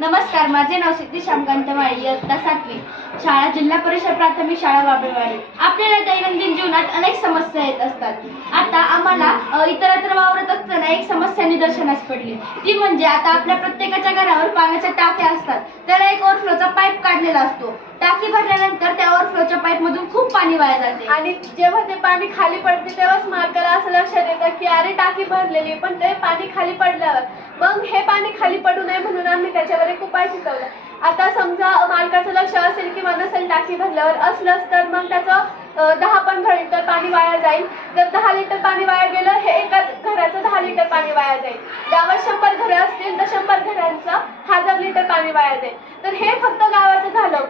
नमस्कार माझे नाव सिद्धी श्यामकांत माळी इयत्ता सातवी. शाळा जिल्हा परिषद प्राथमिक शाळा बाबळेवाडी आपल्याला दैनंदिन जीवनात अनेक समस्या येत असतात. आता आम्हाला इतरत्र वावरत असताना एक समस्या निदर्शनास पडली. ती म्हणजे आता आपल्या प्रत्येकाच्या घरावर पाण्याच्या टाक्या असतात. त्याला एक ओव्हरफ्लोचा पाईप काढलेला असतो. टाकी भरल्यानंतर त्या ओव्हरफ्लोच्या पाईप मधून खूप पाणी वाया जाते. आणि जेव्हा ते पाणी खाली पडते तेव्हाच मालकाला असं लक्षात येतं की अरे टाकी भरलेली पण ते पाणी खाली पडल्यावर. मग हे पाणी खाली पडू नये म्हणून आम्ही त्याच्यावर एक उपाय सुचवला आता समजा मालकाचं लक्ष असेल किंवा नसेल टाकी भरल्यावर असलंच तर मग त्याचं दहा पंधरा लिटर पाणी वाया जाईल. जर दहा लिटर पाणी वाया गेलं हे एका घराचं दहा लिटर पाणी वाया जाईल. गावात शंभर घरं असतील तर शंभर घरांचं हजार लिटर पाणी वाया जाईल. तर हे फक्त गावाचं झालं.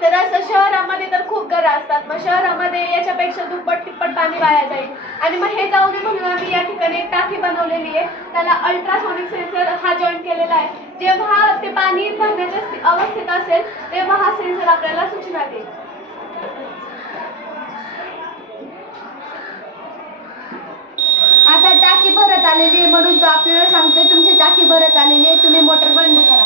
तर असं शहरामध्ये तर खूप घरं असतात. मग शहरामध्ये याच्यापेक्षा दुप्पट तिप्पट पाणी वाया जाईल. आणि मग हे जाऊ दे म्हणून आम्ही या ठिकाणी एक टाकी बनवलेली आहे त्याला अल्ट्रासॉनिक सेन्सर हा जॉईन केलेला आहे. जेव्हा ते पाणी भरण्याच्या अवस्थेत असेल तेव्हा हा सेन्सर आपल्याला सूचना देईल. आता टाकी भरत आलेली आहे म्हणून तो आपल्याला सांगतोय तुमची टाकी भरत आलेली आहे तुम्ही मोटर बंद करा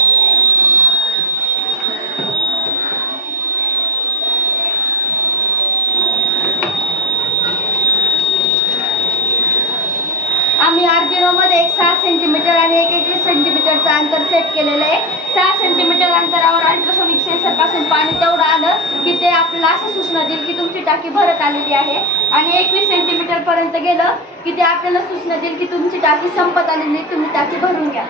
आम्ही आरबीओ एक सहा सेंटीमीटर आणि एक एकवीस सेंटीमीटरचं अंतर सेट केलेलं आहे. सहा सेंटीमीटर अंतरावर अल्ट्रासोनिक सेन्सरपासून पाणी तेवढं आलं की ते आपल्याला असं सूचना देईल की तुमची टाकी भरत आलेली आहे. आणि एकवीस सेंटीमीटरपर्यंत गेलं की ते आपल्याला सूचना देईल की तुमची टाकी संपत आलेली आहे. तुम्ही टाकी भरून घ्या.